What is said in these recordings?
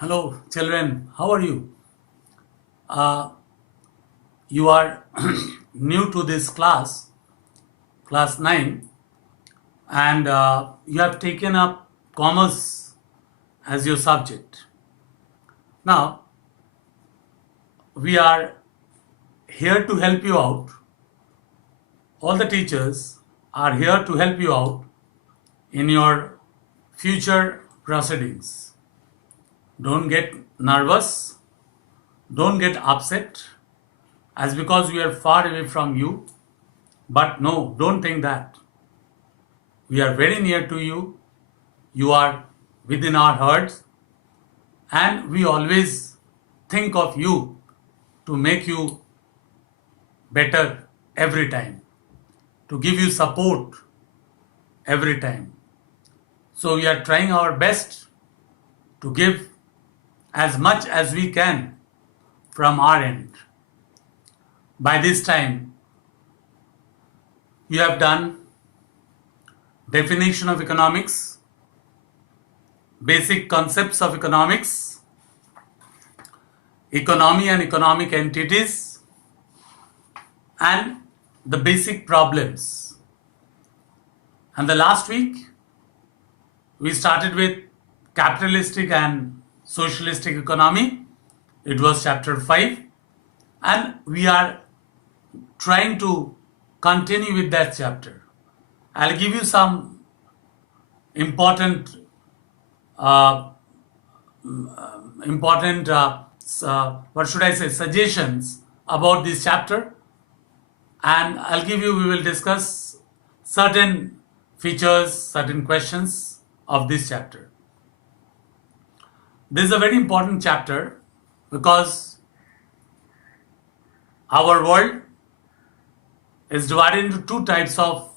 Hello, children. How are you? Uh, you are new to this class, class 9, and you have taken up commerce as your subject. Now, we are here to help you out. All the teachers are here to help you out in your future proceedings. Don't get nervous, don't get upset as because we are far away from you. But no, don't think that. We are very near to you. You are within our hearts, and we always think of you to make you better every time, to give you support every time. So we are trying our best to give as much as we can from our end. By this time, you have done definition of economics, basic concepts of economics, economy and economic entities, and the basic problems. And the last week, we started with capitalistic and socialistic economy. It was chapter 5, and we are trying to continue with that chapter. I'll give you some important uh, what should I say, suggestions about this chapter, and we will discuss certain features, certain questions of this chapter. This is a very important chapter because our world is divided into two types of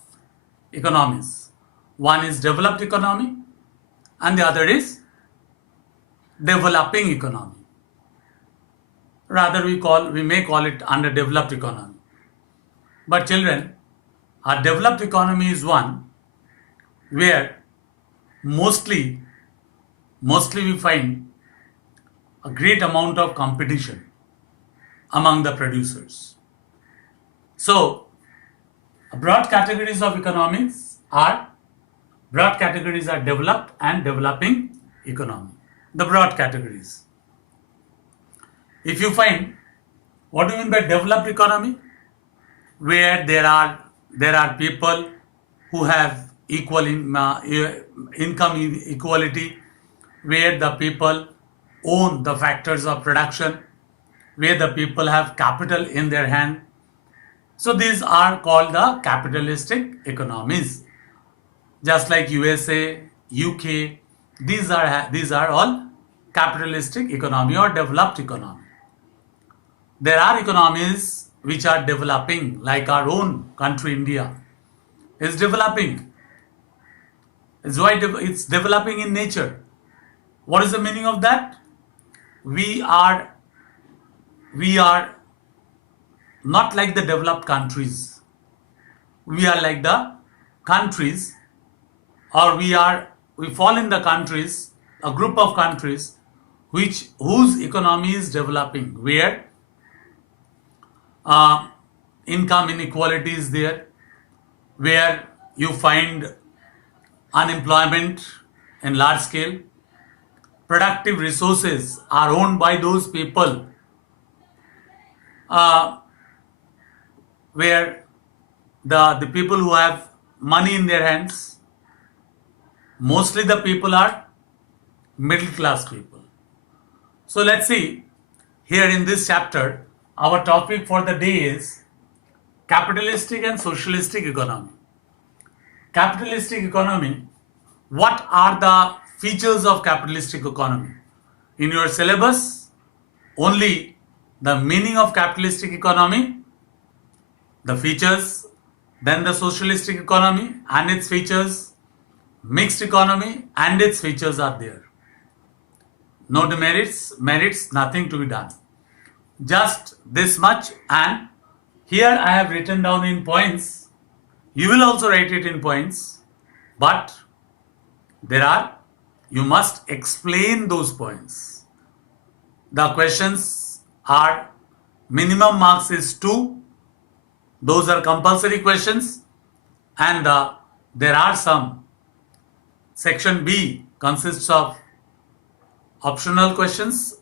economies. One is developed economy and the other is developing economy. Rather, we may call it underdeveloped economy. But children, our developed economy is one where mostly we find a great amount of competition among the producers. So, broad categories of economies are developed and developing economy. The broad categories. If you find, what do you mean by developed economy? Where there are people who have equal income equality, where the people own the factors of production, where the people have capital in their hand. So these are called the capitalistic economies. Just like USA, UK, these are all capitalistic economy or developed economy. There are economies which are developing, like our own country, India, is developing. It's developing in nature. What is the meaning of that? We are not like the developed countries. We are like the countries, or we fall in the countries, a group of countries whose economy is developing, where income inequality is there, where you find unemployment in large scale, productive resources are owned by those people, where the people who have money in their hands, mostly the people are middle class people. So let's see, here in this chapter, our topic for the day is capitalistic and socialistic economy. Capitalistic economy, what are the features of capitalistic economy? In your syllabus, only the meaning of capitalistic economy, the features, then the socialistic economy and its features, mixed economy and its features are there. No demerits, merits, nothing to be done. Just this much, and here I have written down in points. You will also write it in points, but you must explain those points. the questions are minimum marks is 2. Those are compulsory questions, and there are some. Section B consists of optional questions.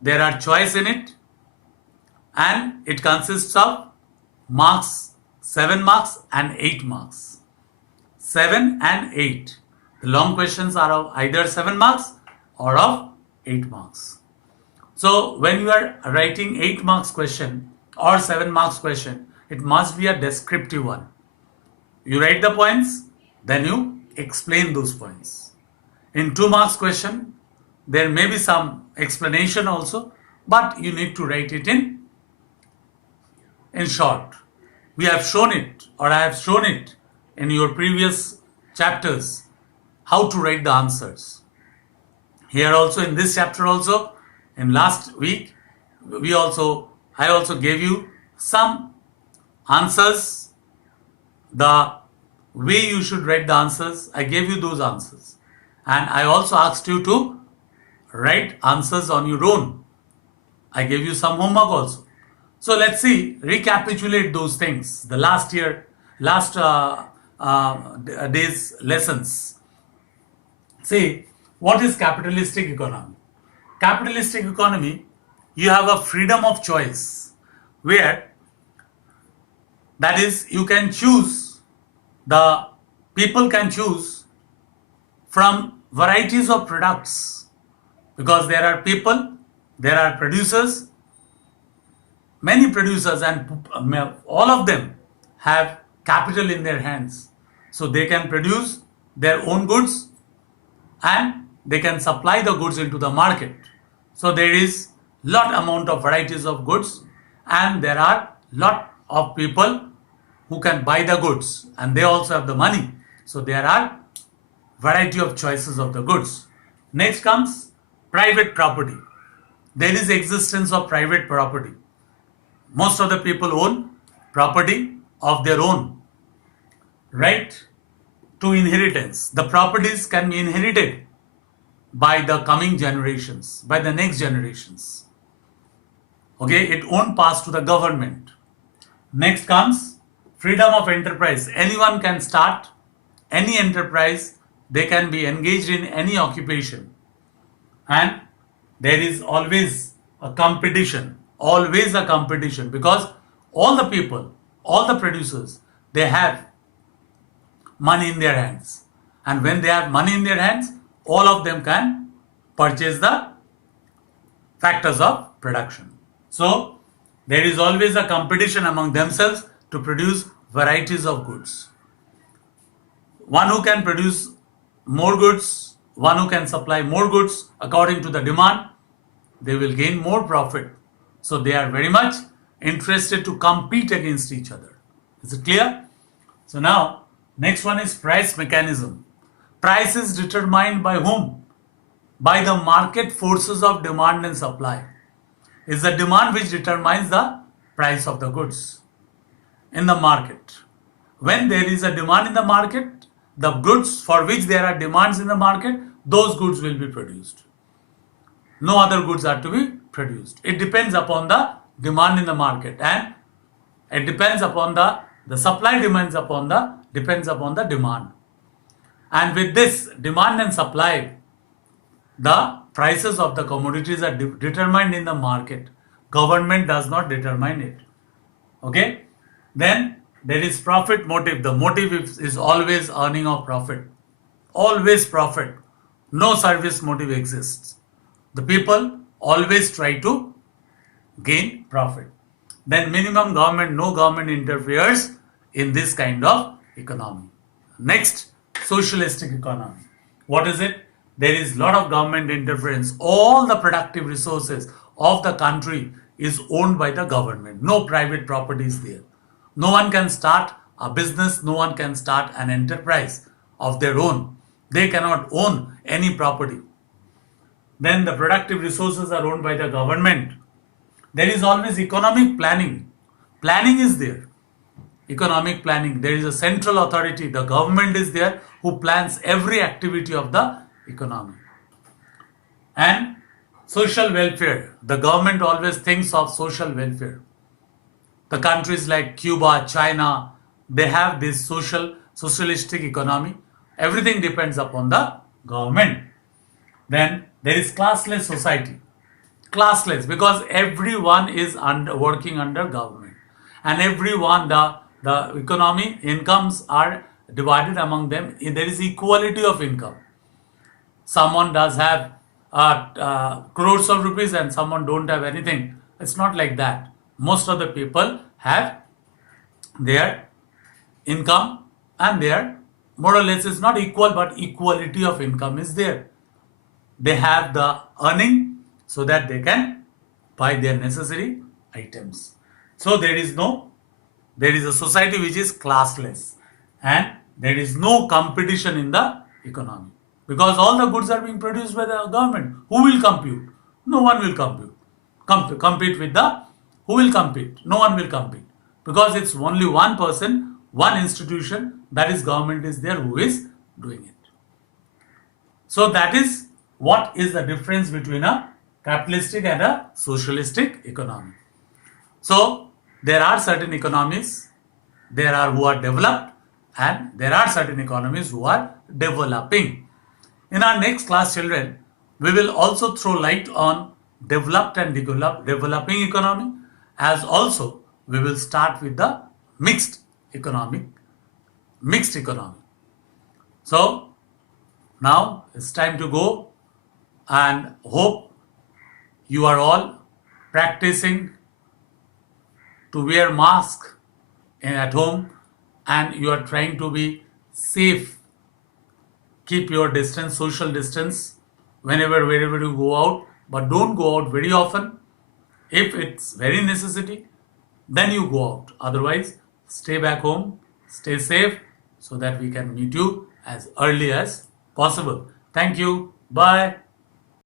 There are choice in it, and it consists of marks, 7 marks and 8 marks. 7 and 8. The long questions are of either 7 marks or of 8 marks. So when you are writing 8 marks question or 7 marks question, it must be a descriptive one. You write the points, then you explain those points. In 2 marks question, there may be some explanation also, but you need to write it in short. We have shown it, or I have shown it in your previous chapters, how to write the answers. Here also, in this chapter also, in last week, I also gave you some answers, the way you should write the answers. I gave you those answers, and I also asked you to write answers on your own. I gave you some homework also. So let's see, recapitulate those things, the last day's lessons. See, what is capitalistic economy? Capitalistic economy, you have a freedom of choice, where that is, you can choose, the people can choose from varieties of products, because there are people, there are producers, many producers, and all of them have capital in their hands. So they can produce their own goods and they can supply the goods into the market. So there is lot amount of varieties of goods, and there are lot of people who can buy the goods, and they also have the money. So there are variety of choices of the goods. Next comes private property. There is existence of private property. Most of the people own property of their own. Right to inheritance. The properties can be inherited by the coming generations, by the next generations. Okay, it won't pass to the government. Next comes freedom of enterprise. Anyone can start any enterprise. They can be engaged in any occupation. And there is always a competition. Always a competition, because all the people, all the producers, they have money in their hands. And when they have money in their hands, all of them can purchase the factors of production. So there is always a competition among themselves to produce varieties of goods. One who can produce more goods, one who can supply more goods according to the demand, they will gain more profit. So they are very much interested to compete against each other. Is it clear? So now, next one is price mechanism. Price is determined by whom? By the market forces of demand and supply. It's the demand which determines the price of the goods in the market. When there is a demand in the market, the goods for which there are demands in the market, those goods will be produced. No other goods are to be produced. It depends upon the demand in the market, and it depends upon the supply depends upon the demand. And with this demand and supply, the prices of the commodities are determined in the market. Government does not determine it. Okay? Then there is profit motive. The motive is always earning of profit. Always profit. No service motive exists. The people always try to gain profit. Then minimum government, no government interferes in this kind of economy. Next, socialistic economy. What is it? There is lot of government interference. All the productive resources of the country is owned by the government. No private property is there. No one can start a business, no one can start an enterprise of their own. They cannot own any property. Then the productive resources are owned by the government. There is always economic planning. Planning is there. Economic planning. There is a central authority. The government is there who plans every activity of the economy. And social welfare. The government always thinks of social welfare. The countries like Cuba, China, they have this socialistic economy. Everything depends upon the government. Then there is classless society. Classless because everyone is working under government, and everyone the economy incomes are divided among them. There is equality of income. Someone does have crores of rupees and someone don't have anything. It's not like that. Most of the people have their income, and their more or less is not equal, but equality of income is there. They have the earning so that they can buy their necessary items. So there is a society which is classless, and there is no competition in the economy because all the goods are being produced by the government. Who will compete? No one will compete with the who will compete? No one will compete because it's only one person, one institution, that is government is there who is doing it. So that is what is the difference between a capitalistic and a socialistic economy. So there are certain economies, there are who are developed, and there are certain economies who are developing. In our next class, children, we will also throw light on developed and developing economy, as also we will start with the mixed economy. So now it's time to go, and hope you are all practicing to wear mask at home, and you are trying to be safe. Keep your distance, social distance, wherever you go out, but don't go out very often. If it's very necessity, then you go out. Otherwise, stay back home, stay safe, so that we can meet you as early as possible. Thank you. Bye.